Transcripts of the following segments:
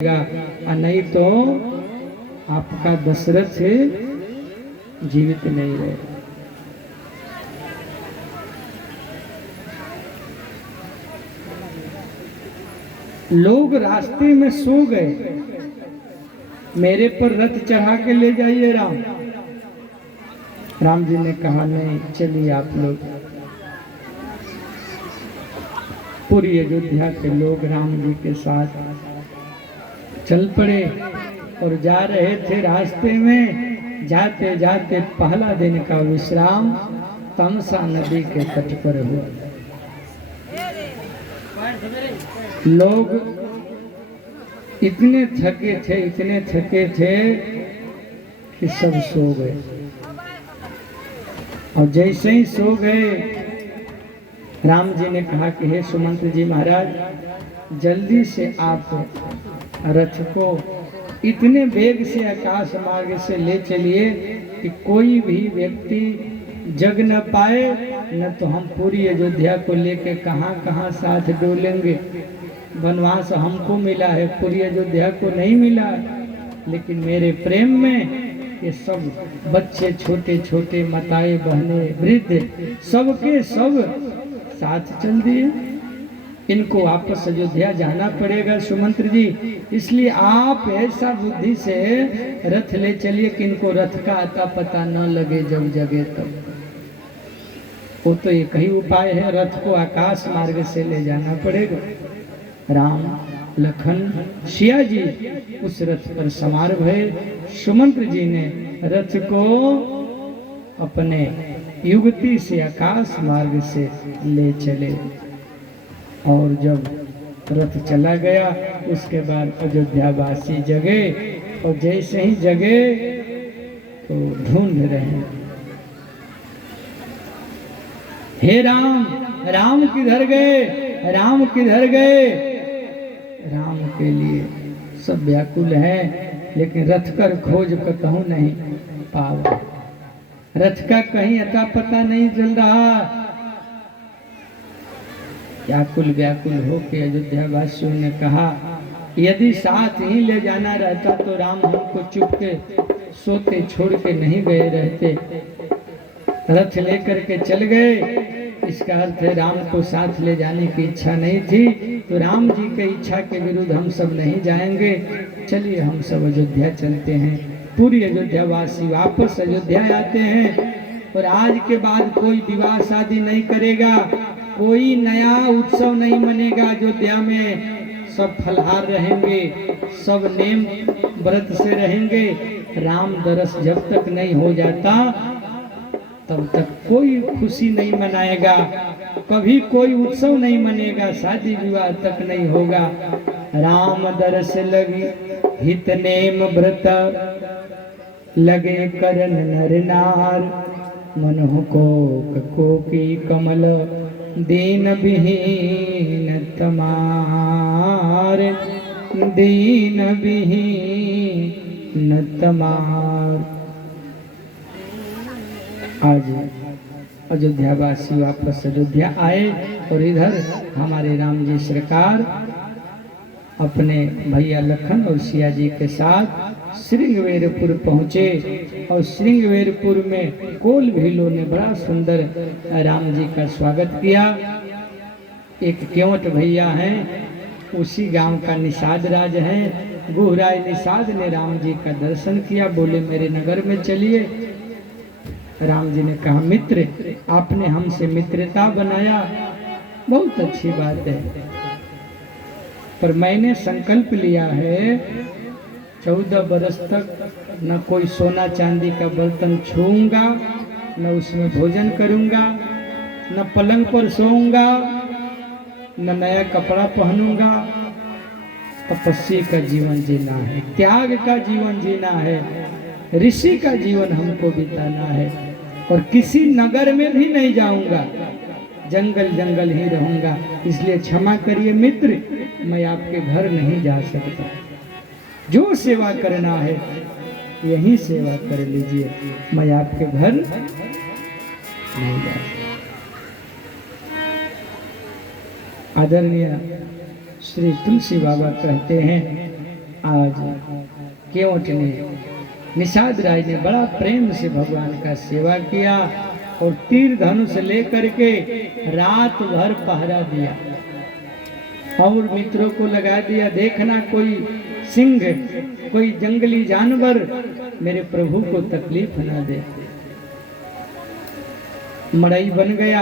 नहीं तो आपका दशरथ जीवित नहीं रहे। लोग रास्ते में सो गए, मेरे पर रथ चढ़ा के ले जाइए राम। राम जी ने कहा नहीं, चलिए आप लोग। पूरी अयोध्या के लोग राम जी के साथ चल पड़े और जा रहे थे। रास्ते में जाते जाते पहला दिन का विश्राम तमसा नदी के तट पर हुआ। लोग इतने थके थे कि सब सो गए। और जैसे ही सो गए, राम जी ने कहा कि हे सुमंत्र जी महाराज, जल्दी से आप रथ को इतने वेग से आकाश मार्ग से ले चलिए कि कोई भी व्यक्ति जग न पाए, न तो हम पूरी अयोध्या को लेके कहां कहां साथ डोलेंगे। वनवास हमको मिला है, पूरी अयोध्या को नहीं मिला, लेकिन मेरे प्रेम में ये सब बच्चे, छोटे छोटे माताएं, बहने, वृद्ध, सबके सब साथ चल दिए। इनको वापस अयोध्या जाना पड़ेगा सुमंत्र जी, इसलिए आप ऐसा बुद्धि से रथ ले चलिए कि इनको रथ का अता पता न लगे जब जगे तब। वो तो एक ही उपाय है, रथ को आकाश मार्ग से ले जाना पड़ेगा। राम, लखन, सिया जी उस रथ पर सवार भये। सुमंत्र जी ने रथ को अपने युगति से आकाश मार्ग से ले चले। और जब रथ चला गया, उसके बाद अयोध्या वासी जगे, और जैसे ही जगे तो ढूंढ रहे, हे राम, राम किधर गए, राम किधर गए। राम के लिए सब व्याकुल है, लेकिन रथ कर खोज कतहु नहीं पावा। रथ का कहीं अता पता नहीं चल रहा। व्याकुल व्याकुल होके अयोध्या वासियों ने कहा, यदि साथ ही ले जाना रहता तो राम हमको चुपके सोते छोड़ के नहीं गए रहते। रथ लेकर के चल गए, इसका अर्थ है राम को साथ ले जाने की इच्छा नहीं थी, तो राम जी की इच्छा के विरुद्ध हम सब नहीं जाएंगे। चलिए हम सब अयोध्या चलते हैं। पूरी अयोध्या वासी वापस अयोध्या आते हैं, और आज के बाद कोई विवाह शादी नहीं करेगा, कोई नया उत्सव नहीं मनेगा अयोध्या में। सब फलहार रहेंगे, सब नेम व्रत से रहेंगे। राम दरस जब तक नहीं हो जाता तब तक कोई खुशी नहीं मनाएगा, कभी कोई उत्सव नहीं मनेगा, शादी विवाह तक नहीं होगा। राम दरस लगी हित नेम व्रत, लगे करन नर नार, मनहु को की कमल, दीन विहीन तमार, दीन विहीन तमार। आज अयोध्या वासी वापस अयोध्या आए, और इधर हमारे राम जी सरकार अपने भैया लखन और सिया जी के साथ श्रृंगवेरपुर पहुँचे। और श्रृंगवेरपुर में कोल भीलों ने बड़ा सुंदर राम जी का स्वागत किया। एक केवट भैया हैं, उसी गांव का निषाद राज हैं, गुहराय निषाद ने राम जी का दर्शन किया, बोले मेरे नगर में चलिए। राम जी ने कहा, मित्र, आपने हमसे मित्रता बनाया, बहुत अच्छी बात है, पर मैंने संकल्प लिया है 14 बरस तक न कोई सोना चांदी का बर्तन छूऊंगा, न उसमें भोजन करूंगा, न पलंग पर सोऊंगा, न नया कपड़ा पहनूंगा। तपस्वी का जीवन जीना है, त्याग का जीवन जीना है, ऋषि का जीवन हमको बिताना है। और किसी नगर में भी नहीं जाऊंगा, जंगल जंगल ही रहूंगा। इसलिए क्षमा करिए मित्र, मैं आपके घर नहीं जा सकता। जो सेवा करना है यही सेवा कर लीजिए, मैं आपके घर नहीं जा सकता। आदरणीय श्री तुलसी बाबा कहते हैं, आज केवट ने, निषाद राय ने बड़ा प्रेम से भगवान का सेवा किया और तीर धनुष लेकर के रात भर पहरा दिया और मित्रों को लगा दिया, देखना कोई सिंह, कोई जंगली जानवर मेरे प्रभु को तकलीफ ना दे। मड़ई बन गया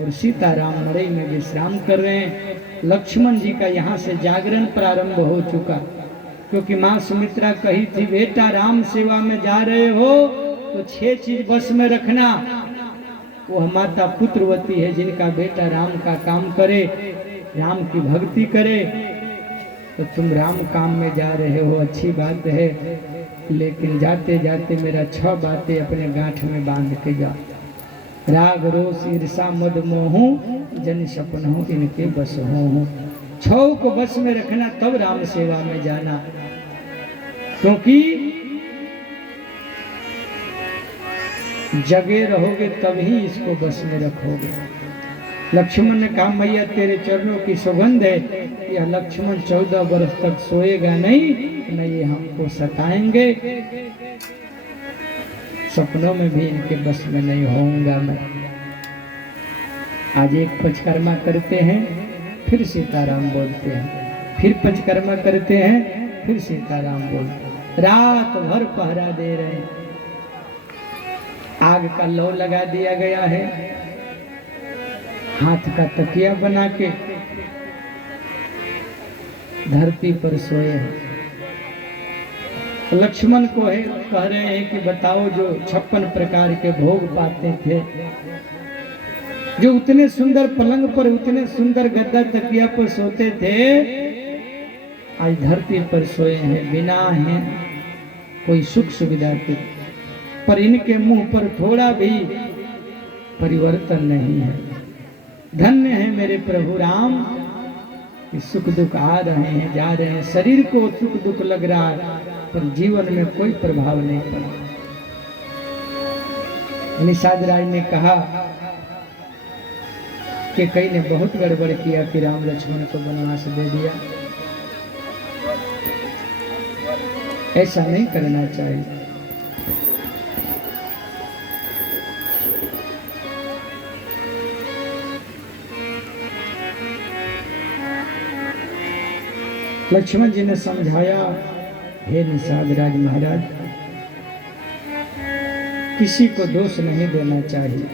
और सीताराम मड़ई में विश्राम कर रहे हैं। लक्ष्मण जी का यहाँ से जागरण प्रारंभ हो चुका, क्योंकि माँ सुमित्रा कही थी बेटा राम सेवा में जा रहे हो तो 6 चीज बस में रखना। वो माता पुत्रवती है जिनका बेटा राम का काम करे, राम की भक्ति करे। तो तुम राम काम में जा रहे हो, अच्छी बात है, लेकिन जाते जाते मेरा 6 बातें अपने गांठ में बांध के जाओ। राग रोष ईर्षा मद मोह जन सपन हो इनके बस हो। 6 को बस में रखना, तब राम सेवा में जाना, क्योंकि जगे रहोगे तभी इसको बस में रखोगे। लक्ष्मण ने कहा मैया तेरे चरणों की सुगंध है, यह लक्ष्मण 14 वर्ष तक सोएगा नहीं, न ये हमको सताएंगे, सपनों में भी इनके बस में नहीं होऊंगा मैं। आज एक पंचकर्मा करते हैं फिर सीताराम बोलते हैं, फिर पंचकर्मा करते हैं फिर सीताराम बोलते हैं, रात भर पहरा दे रहे हैं। आग का लौ लगा दिया गया है, हाथ का तकिया बना के धरती पर सोए हैं। लक्ष्मण को है कह रहे हैं कि बताओ जो 56 प्रकार के भोग पाते थे, जो उतने सुंदर पलंग पर उतने सुंदर गद्दा तकिया पर सोते थे, आज धरती पर सोए हैं, बिना है कोई सुख सुविधा के, पर इनके मुंह पर थोड़ा भी परिवर्तन नहीं है। धन्य है मेरे प्रभु राम कि सुख दुख आ रहे हैं जा रहे हैं, शरीर को सुख दुख लग रहा है पर जीवन में कोई प्रभाव नहीं पड़ा। निषाद राय ने कहा कि कई ने बहुत गड़बड़ किया कि राम लक्ष्मण को वनवास दे दिया, ऐसा नहीं करना चाहिए। लक्ष्मण जी ने समझाया, हे निषाद राज महाराज, किसी को दोष नहीं देना चाहिए।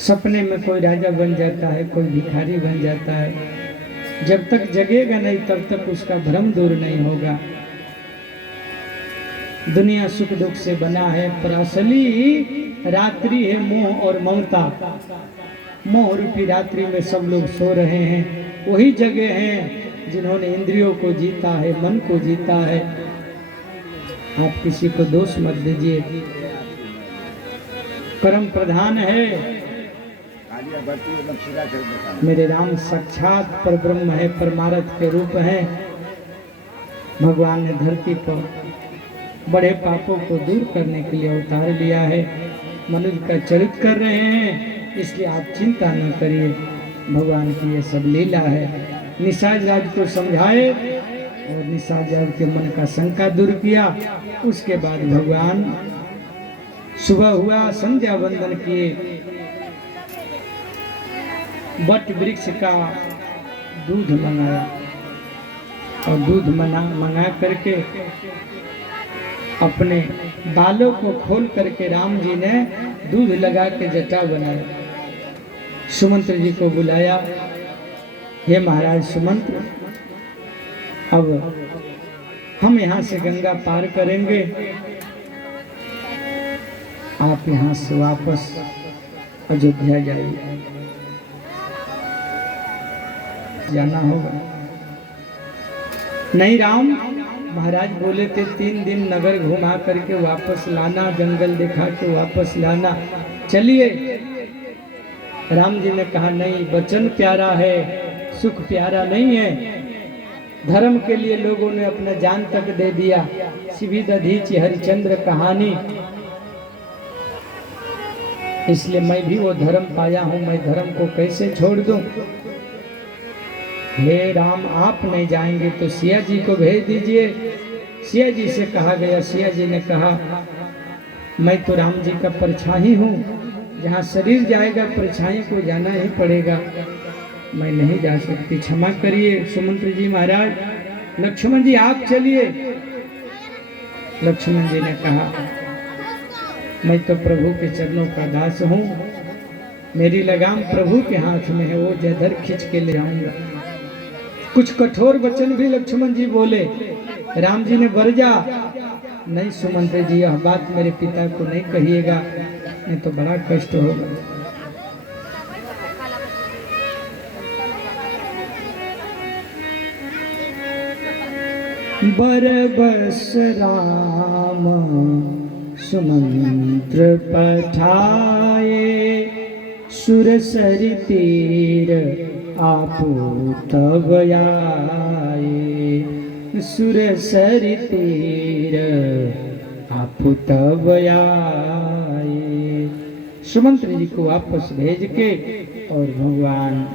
सपने में कोई राजा बन जाता है, कोई भिखारी बन जाता है, जब तक जगेगा नहीं तब तक उसका भ्रम दूर नहीं होगा। दुनिया सुख दुख से बना है, पर असली रात्रि है मोह और ममता। मोह रूपी रात्रि में सब लोग सो रहे हैं, वही जगह हैं जिन्होंने इंद्रियों को जीता है, मन को जीता है। आप किसी को दोष मत दीजिए, कर्म प्रधान है। मेरे राम साक्षात पर ब्रह्म है, परमार्थ के रूप हैं। भगवान ने धरती पर बड़े पापों को दूर करने के लिए अवतार लिया है, मनुष्य का चरित्र कर रहे हैं, इसलिए आप चिंता न करिए, भगवान की ये सब लीला है। निषाद राज को समझाए और निषाद राज के मन का शंका दूर किया। उसके बाद भगवान सुबह हुआ, संध्या वंदन किए, वट वृक्ष का दूध मंगाया और दूध मंगा करके अपने बालों को खोल करके राम जी ने दूध लगा के जटा बनाया। सुमंत्र जी को बुलाया, हे महाराज सुमंत्र, अब हम यहाँ से गंगा पार करेंगे, आप यहाँ से वापस अयोध्या जाइए, जाना होगा। नहीं राम, महाराज बोले थे 3 दिन नगर घुमा करके वापस लाना, जंगल दिखा के वापस लाना, चलिए। राम जी ने कहा नहीं, वचन प्यारा है, सुख प्यारा नहीं है। धर्म के लिए लोगों ने अपना जान तक दे दिया। शिवी दधीचि हरिचंद्र कहानी, इसलिए मैं भी वो धर्म पाया हूं, मैं धर्म को कैसे छोड़ दूं। हे राम आप नहीं जाएंगे तो सिया जी को भेज दीजिए। सिया जी से कहा गया, सिया जी ने कहा मैं तो राम जी का परछाई हूँ, जहाँ शरीर जाएगा परछाई को जाना ही पड़ेगा, मैं नहीं जा सकती, क्षमा करिए सुमंत्र जी महाराज, लक्ष्मण जी आप चलिए। लक्ष्मण जी ने कहा मैं तो प्रभु के चरणों का दास हूँ, मेरी लगाम प्रभु के हाथ में है, वो जधर खींच के ले जाऊंगा। कुछ कठोर वचन भी लक्ष्मण जी बोले, राम जी ने बरजा, नहीं सुमंत्र जी यह बात मेरे पिता को नहीं कहिएगा, नहीं तो बड़ा कष्ट होगा। बरबस राम सुमंत्र पठाए, सुरसरि तीर आपू तब आए, सुरसरि तीर आपू तब आए। सुमंत्र जी को वापस भेज के और भगवान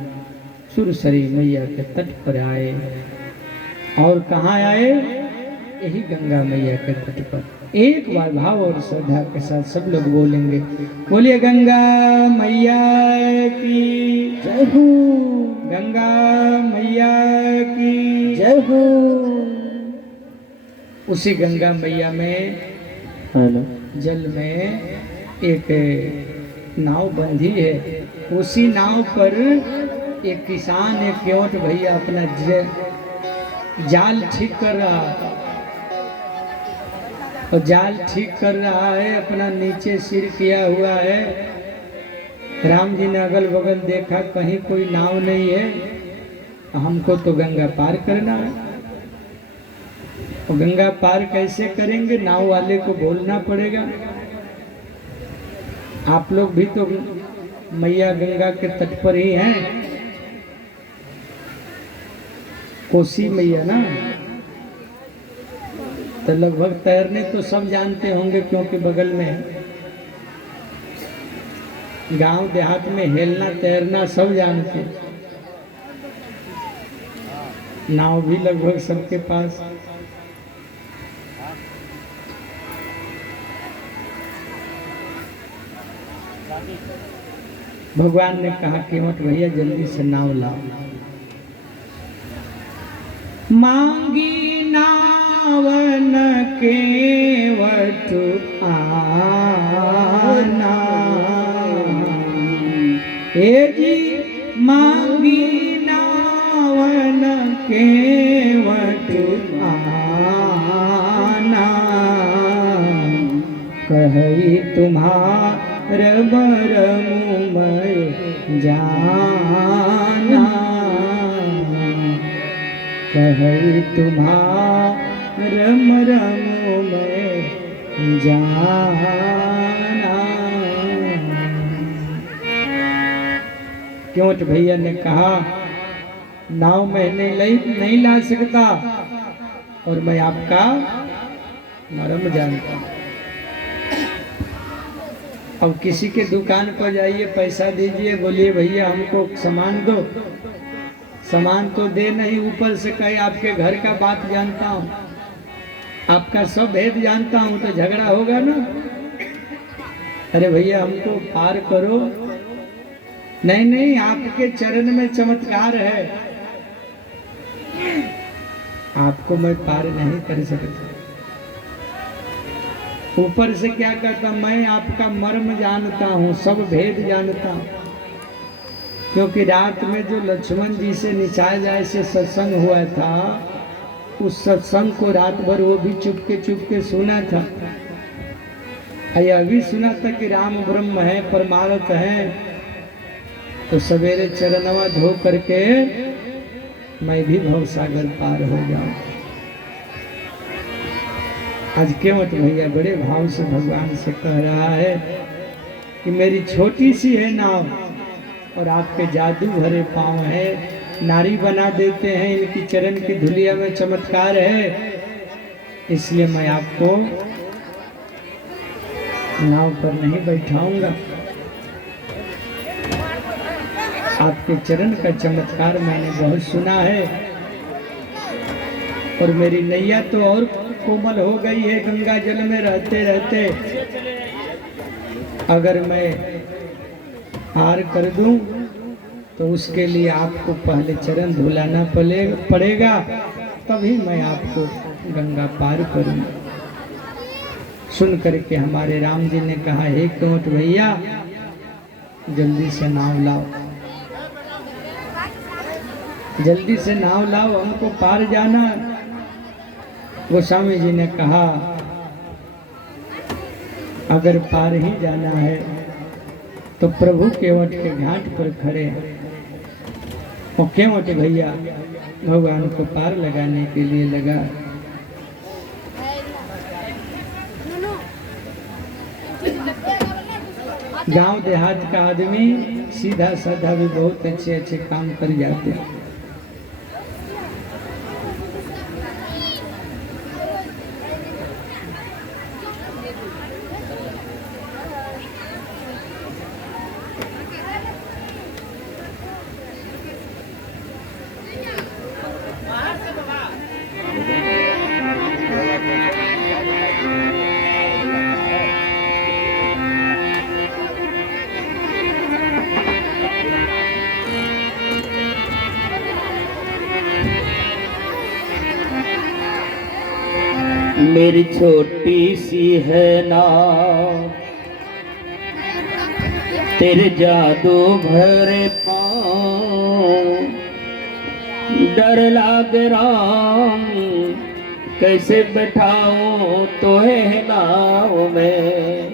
सुरसरी मैया के तट पर आए। और कहाँ आए? यही गंगा मैया के तट पर। एक बार भाव और श्रद्धा के साथ सब लोग बोलेंगे, बोलिए गंगा मैया की जय हो, गंगा मैया की जय हो। उसी गंगा मैया में जल में एक नाव बंधी है, उसी नाव पर एक किसान, एक केवट भैया अपना जाल ठीक कर रहा है, और जाल ठीक कर रहा है, अपना नीचे सिर किया हुआ है। राम जी ने अगल बगल देखा, कहीं कोई नाव नहीं है, हमको तो गंगा पार करना है। और गंगा पार कैसे करेंगे? नाव वाले को बोलना पड़ेगा। आप लोग भी तो मैया गंगा के तट पर ही हैं, कोसी मैया ना, तो लगभग तैरने तो सब जानते होंगे, क्योंकि बगल में है। गांव देहात में हेलना तैरना सब जानते, नाव भी लगभग सबके पास। भगवान ने कहा कि मत भैया जल्दी से नाव लाओ। मांगी नावन केवट आना, ए जी मांगी नावन केवट आना, कही तुम्हार बरमु मैं जाना, कही तुम्हारम रमो में जाना। क्योंट भैया ने कहा नाव मैं नहीं ला सकता, और मैं आपका मरम जानता हूं। अब किसी के दुकान पर जाइए, पैसा दीजिए, बोलिए भैया हमको सामान दो, सामान तो दे नहीं, ऊपर से कहे आपके घर का बात जानता हूँ, आपका सब भेद जानता हूँ, तो झगड़ा होगा ना। अरे भैया हमको पार करो, नहीं नहीं आपके चरण में चमत्कार है, आपको मैं पार नहीं कर सकता। ऊपर से क्या कहता, मैं आपका मर्म जानता हूँ, सब भेद जानता हूँ। क्योंकि रात में जो लक्ष्मण जी से निचाए जाए से सत्संग हुआ था, उस सत्संग को रात भर वो भी चुपके सुना था। यह भी सुना था कि राम ब्रह्म है, परमार्थ है। तो सवेरे चरणवा धो करके मैं भी भवसागर पार हो जाऊं। आज केवट भैया बड़े भाव से भगवान से कह रहा है कि मेरी छोटी सी है नाव, और आपके जादू भरे पांव है, नारी बना देते हैं, इनकी चरण की धुलिया में चमत्कार है, इसलिए मैं आपको नाव पर नहीं बैठाऊंगा। आपके चरण का चमत्कार मैंने बहुत सुना है और मेरी नैया तो और कोमल हो गई है गंगा जल में रहते रहते। अगर मैं हार कर दूं तो उसके लिए आपको पहले चरण धुलाना पड़ेगा, तभी मैं आपको गंगा पार करूंगा। सुन करके हमारे राम जी ने कहा, हे कंवट भैया जल्दी से नाव लाओ, जल्दी से नाव लाओ, हमको पार जाना। गोस्वामी जी ने कहा, अगर पार ही जाना है तो प्रभु केवट के घाट पर खड़े और केवट भैया भगवान को पार लगाने के लिए लगा। गांव देहात का आदमी सीधा साधा भी बहुत अच्छे अच्छे काम कर जाते हैं। मेरी छोटी सी है नाव, तेरे जादू भरे पाँव, डर लाग राम कैसे बैठाऊं तोहे नाव में,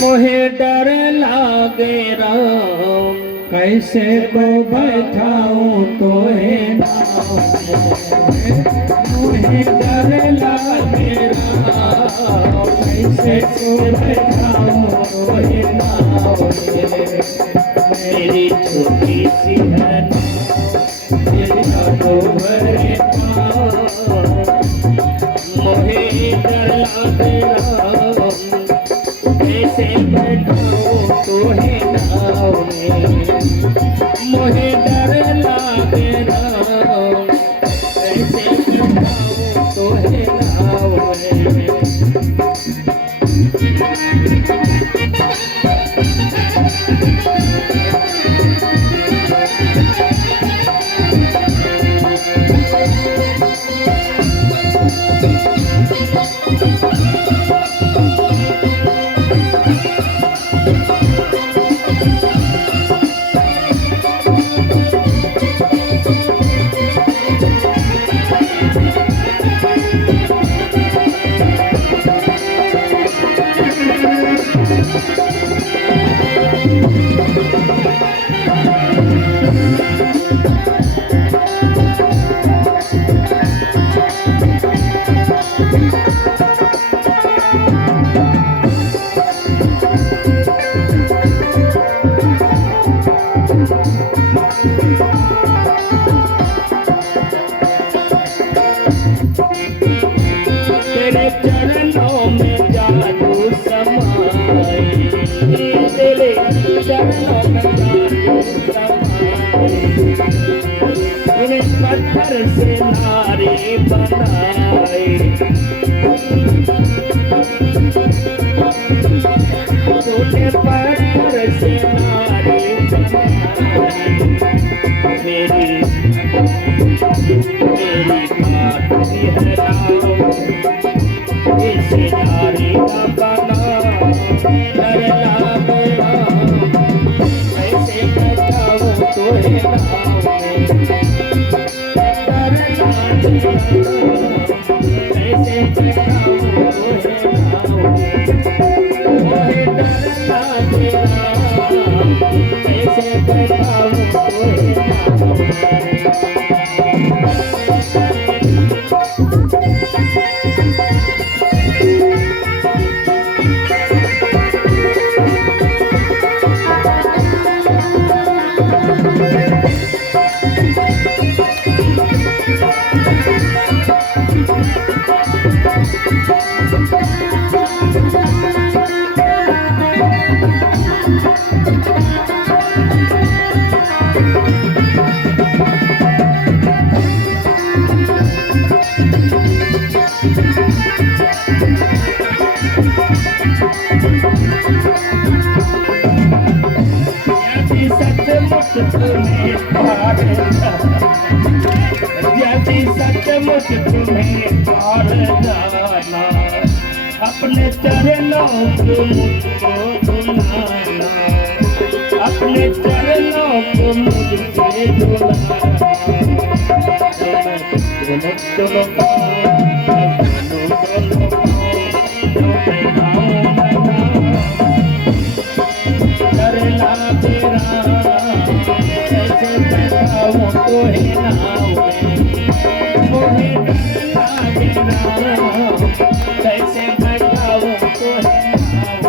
मोहे डर लागे राम कैसे को बैठाऊं तोहे नाव में, मोहे डर लागे राम कैसे को बैठाऊं तोहे नाव में। मेरी छोटी सी है तेरे जादू भरे पाँव, मोहे डर लागे राम कैसे बैठाऊं तोहे नाव में, मोहे डर लागे राम कैसे बैठाऊं तोहे नाव में। तेरे चरणों में जादू समाए, तेरे चरणों में जादू समाए, तूने पत्थर से नारी बनाए, तूने पत्थर से नारी बनाए। मेरी बात है राम इसे नारी का बना, डर लागे राम कैसे बैठाऊं तोहे नाव में, डर लागे राम कैसे बैठाऊं तोहे नाव में, मोहे डर लागे राम कैसे बैठाऊं तोहे नाव में। यदि सचमुच तुम्हें प्यार जाना अपने चरणों को मुझको बुलाना अपने चरणों को मुझसे बुलाना दोनों करला तेरा कैसे बैठाऊं तो है नाव मोहे डर लागे राम कैसे बैठाऊं तो है नाव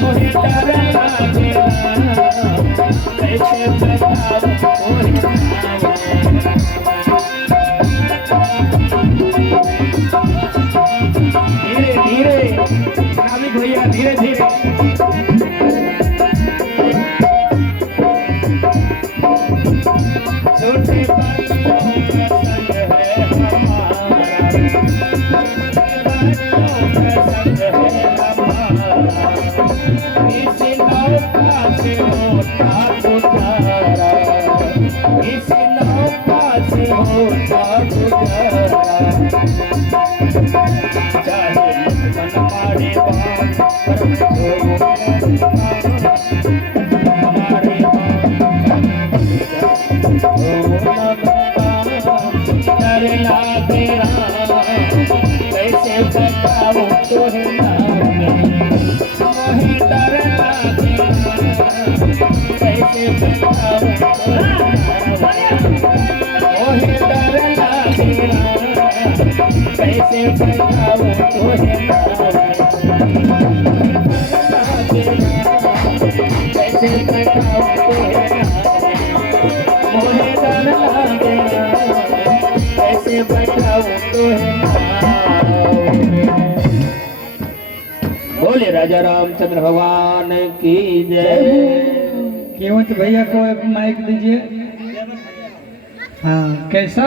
मोहे डर लागे राम कैसे बैठाऊं तो है नाव धीरे धीरे नाविक भैया धीरे धीरे छोटे बच्चों का संग है हमारा इस नौका से होता गुजारा इस नौका से होता गुजारा चाहे मन मारे बात हमारे करला तेरा कैसे बताऊं तो है मोहे डर लागे कैसे बताऊं तो मोहे डर लागे कैसे बताऊं तो है कैसे बताऊं तो है मोहे डर लागे कैसे बताऊं तो है बोले राजा रामचंद्र भगवान की जय। केवट भैया को एक माइक दीजिए। हाँ कैसा